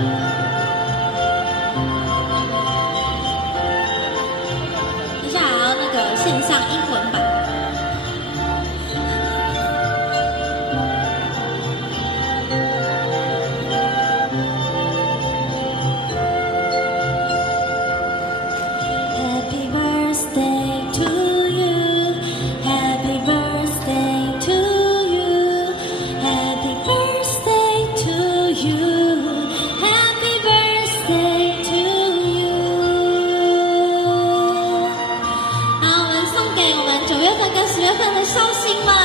等一下还要那个线上英文版。Happy birthday to you, happy birthday to you, happy birthday to you, happy birthday to you。那我们送给我们9月份跟10月份的寿星们。